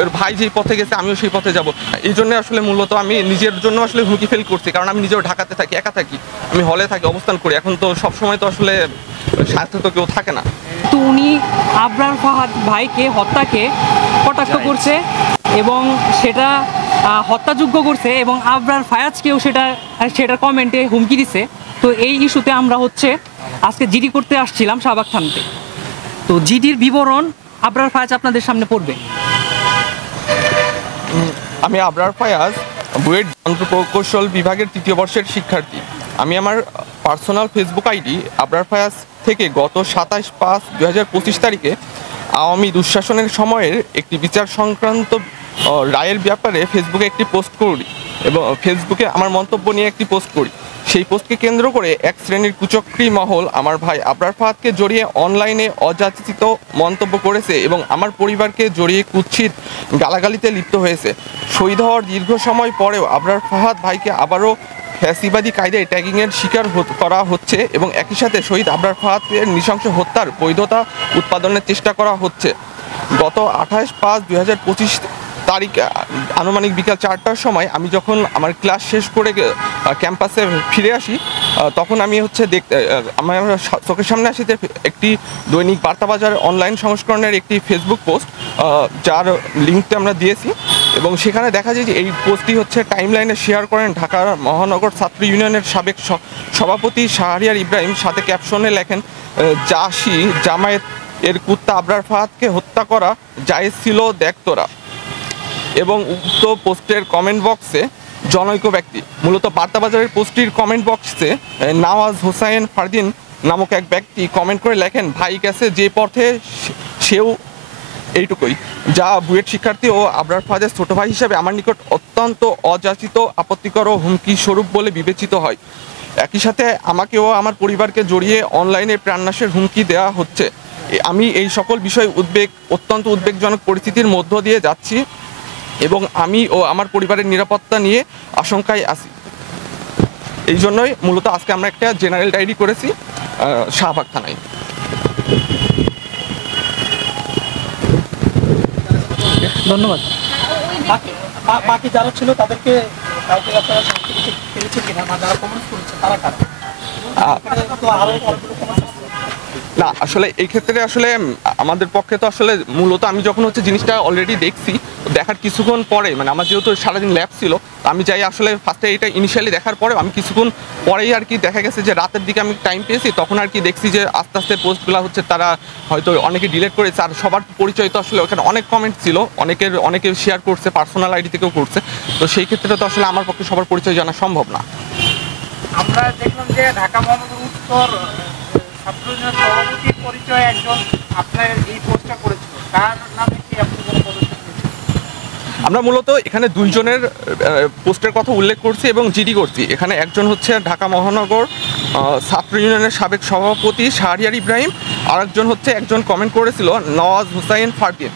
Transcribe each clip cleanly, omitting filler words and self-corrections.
ওর ভাই যেই পথে গেছে আমিও সেই পথে যাব। এই জন্য আসলে মূলত আমি নিজের জন্য আসলে হুমকি ফিল করছি, কারণ আমি নিজেও ঢাকাতে থাকি, একা থাকি, আমি হলে থাকি, অবস্থান করি। এখন তো সবসময় তো আসলে সাথে তো কেউ থাকে না। তো উনি আবরার ফাহাদ ভাইকে হত্যাকে কটাক্ষ করছে এবং সেটা হত্যাযোগ্য করছে, এবং আবরার ফায়াজকেও সেটার কমেন্টে হুমকি দিছে। তো এই ইস্যুতে আমরা আজকে জিডি করতে আসছিলাম শাহবাগ থানাতে। তো জিডির বিবরণ আবরার ফায়াজ আপনাদের সামনে পড়বে। আমি আবরার ফায়াজ, বুয়েট যন্ত্র প্রকৌশল বিভাগের ৩য় বর্ষের শিক্ষার্থী। আমি আমার personal Facebook ID Abrar Fayaz থেকে গত 27/5/2025 তারিখে আওয়ামী দুঃশাসনের সময়ের একটি বিচার সংক্রান্ত রায়ের ব্যাপারে ফেসবুকে একটি পোস্ট করি এবং ফেসবুকে আমার মন্তব্য নিয়ে একটি পোস্ট করি। সেই পোস্টকে কেন্দ্র করে এক শ্রেণীর কুচক্রী মহল আমার ভাই আবরার ফাহাদকে জড়িয়ে অনলাইনে অযাচিত মন্তব্য করেছে এবং আমার পরিবারকে জড়িয়ে কুৎসিত গালাগালিতে লিপ্ত হয়েছে। শহীদ হওয়ার দীর্ঘ সময় পরেও আবরার ফাহাদ ভাইকে আবারও ফ্যাসিবাদী কায়দায় ট্যাগিংয়ের শিকার করা হচ্ছে এবং একই সাথে শহীদ আবরার ফাহাদের নৃশংস হত্যার বৈধতা উৎপাদনের চেষ্টা করা হচ্ছে। গত 28/5/2025 তারিখ আনুমানিক বিকাল 4টার সময় আমি যখন আমার ক্লাস শেষ করে ক্যাম্পাসে ফিরে আসি, তখন আমি আমার চোখের সামনে আসি একটি দৈনিক বার্তাবাজার অনলাইন সংস্করণের একটি ফেসবুক পোস্ট, যার লিঙ্কটা আমরা দিয়েছি, এবং সেখানে দেখা যায় যে এই পোস্টটি টাইমলাইনে শেয়ার করেন ঢাকার মহানগর ছাত্র ইউনিয়নের সাবেক সভাপতি শাহরিয়ার ইব্রাহিম। সাথে ক্যাপশনে লেখেন, জাসি জামায়াত এর কুত্তা আবরার ফাহাদকে হত্যা করা জায়েজ ছিল দেখ তোরা। এবং উক্ত পোস্টের কমেন্ট বক্সে জনৈক ব্যক্তি, মূলত বার্তাবাজারের পোস্টটির কমেন্ট বক্সে নওয়াজ হোসাইন ফারদিন নামক এক ব্যক্তি কমেন্ট করে লেখেন, ভাই গেছে যে পথে সেও এইটুকুই, যা বুয়েট শিক্ষার্থী ও আবরার ফাহাদের ছোট ভাই হিসাবে আমার নিকট অত্যন্ত অযাচিত, আপত্তিকর ও হুমকি স্বরূপ বলে বিবেচিত হয়। একই সাথে আমাকে ও আমার পরিবারকে জড়িয়ে অনলাইনে প্রাণনাশের হুমকি দেওয়া হচ্ছে। আমি এই সকল বিষয় অত্যন্ত উদ্বেগজনক পরিস্থিতির মধ্য দিয়ে যাচ্ছি এবং আমি ও আমার পরিবারের নিরাপত্তা নিয়ে আশঙ্কায় আছি। এই জন্যই মূলত আজকে আমরা একটা জেনারেল ডায়েরি করেছি শাহবাগ থানায়। ধন্যবাদ। বাকি যারা ছিল তাদেরকে যারা কমেন্ট করেছে তারা কারা? না, আসলে এই ক্ষেত্রে আসলে আমাদের পক্ষে তো আসলে মূলত আমি যখন জিনিসটা অলরেডি দেখছি, দেখার কিছুক্ষণ পরে, মানে আমার যেহেতু সারাদিন ল্যাব ছিল, আমি যাই আসলে ফার্স্টে এটা ইনিশিয়ালি দেখার পরে আমি কিছুক্ষণ পরেই আর কি দেখা গেছে যে রাতের দিকে আমি টাইম পেয়েছি, তখন আর কি দেখছি যে আস্তে আস্তে পোস্টগুলো তারা হয়তো অনেকে ডিলিট করেছে। আর সবার পরিচয় তো আসলে ওখানে অনেক কমেন্ট ছিল, অনেকে শেয়ার করছে, পার্সোনাল আইডি থেকেও করছে। তো সেই ক্ষেত্রে তো আসলে আমার পক্ষে সবার পরিচয় জানা সম্ভব না। আমরা দেখলাম যে ঢাকা মহানগর উত্তর ছাত্র ইউনিয়নের সভাপতির পরিচয় একজন আপনার এই পোস্টটা করেছিল, তার নামে কি আপনি কোনো পদক্ষেপ নিয়েছেন? আমরা মূলত এখানে দুইজনের পোস্টের কথা উল্লেখ করছি এবং জিডি করছি। এখানে একজন ঢাকা মহানগর ছাত্র ইউনিয়নের সাবেক সভাপতি শাহরিয়ার ইব্রাহিম, আর একজন কমেন্ট করেছিল নওয়াজ হোসাইন ফারদিন।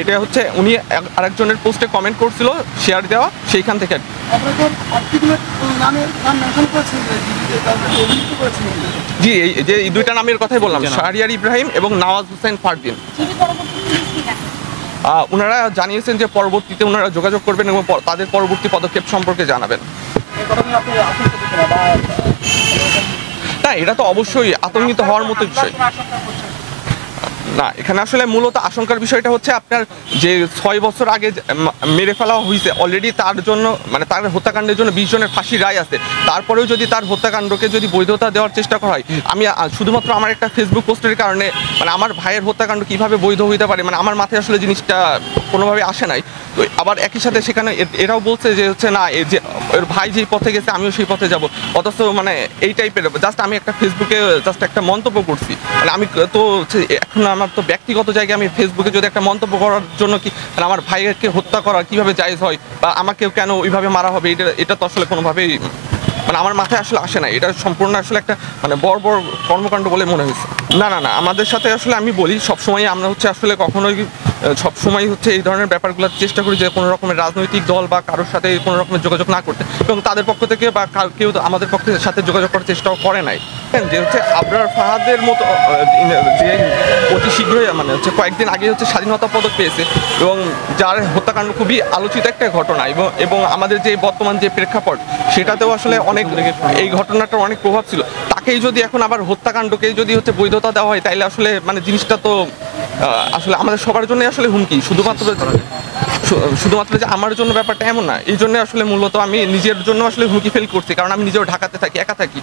এটা উনি আরেকজনের পোস্টে কমেন্ট করছিল, শেয়ার দেওয়া, সেইখান থেকে জি এই দুইটা নামের কথাই বললাম, শাহরিয়ার ইব্রাহিম এবং নওয়াজ হোসেন ফারদিন। ওনারা জানিয়েছেন যে পরবর্তীতে ওনারা যোগাযোগ করবেন এবং তাদের পরবর্তী পদক্ষেপ সম্পর্কে জানাবেন। না, এটা তো অবশ্যই আতঙ্কিত হওয়ার মতো বিষয় না। এখানে আসলে মূলত আশঙ্কার বিষয়টা আপনার যে 6 বছর আগে মেরে ফেলা হয়েছে অলরেডি, তার জন্য মানে তার হত্যাকাণ্ডের জন্য 20 জনের ফাঁসির রায় আছে। তারপরেও যদি তার হত্যাকাণ্ডকে বৈধতা দেওয়ার চেষ্টা করা হয়, আমি শুধুমাত্র আমার একটা ফেসবুক পোস্টের কারণে মানে আমার ভাইয়ের হত্যাকাণ্ড কিভাবে বৈধ হইতে পারে, মানে আমার মাথায় আসলে জিনিসটা কোনোভাবে আসে নাই। তো আবার একই সাথে সেখানে এরাও বলছে যে না, এই যে ওর ভাই যেই পথে গেছে আমিও সেই পথে যাব, অথচ মানে এই টাইপের জাস্ট আমি একটা ফেসবুকে একটা মন্তব্য করছি। মানে আমি তো এখন আমার তো ব্যক্তিগত জায়গায় আমি ফেসবুকে যদি একটা মন্তব্য করার জন্য কি মানে আমার ভাইকে হত্যা করা কিভাবে জায়েজ হয় বা আমাকে কেন ওইভাবে মারা হবে, এটা তো আসলে কোনোভাবেই মানে আমার মাথায় আসলে আসে না। এটা সম্পূর্ণ আসলে একটা মানে বড় কর্মকাণ্ড বলে মনে হয়েছে। না, আমাদের সাথে আসলে আমি বলি সবসময় আমরা আসলে কখনোই সবসময় হচ্ছে এই ধরনের ব্যাপারগুলো চেষ্টা করি যে কোনো রকমের রাজনৈতিক দল বা কারোর সাথে কোনো রকমের যোগাযোগ না করতে, এবং তাদের পক্ষ থেকে বা কেউ আমাদের পক্ষের সাথে যোগাযোগ করার চেষ্টাও করে নাই। যে হচ্ছে আবরার ফাহাদের মতো যে অতি শীঘ্রই মানে হচ্ছে কয়েকদিন আগে হচ্ছে স্বাধীনতা পদক পেয়েছে, এবং যার হত্যাকাণ্ড খুবই আলোচিত একটা ঘটনা, এবং আমাদের যে বর্তমান যে প্রেক্ষাপট সেটাতেও আসলে অনেক এই ঘটনাটার অনেক প্রভাব ছিল। তাকেই যদি এখন আবার হত্যাকাণ্ডকেই যদি হচ্ছে বৈধতা দেওয়া হয়, তাইলে আসলে মানে জিনিসটা তো আসলে আমাদের সবার জন্য আসলে হুমকি, শুধুমাত্র যে আমার জন্য ব্যাপারটা এমন না। এই জন্য আসলে মূলত আমি নিজের জন্য আসলে হুমকি ফিল করছি, কারণ আমি নিজেও ঢাকাতে থাকি, একা থাকি।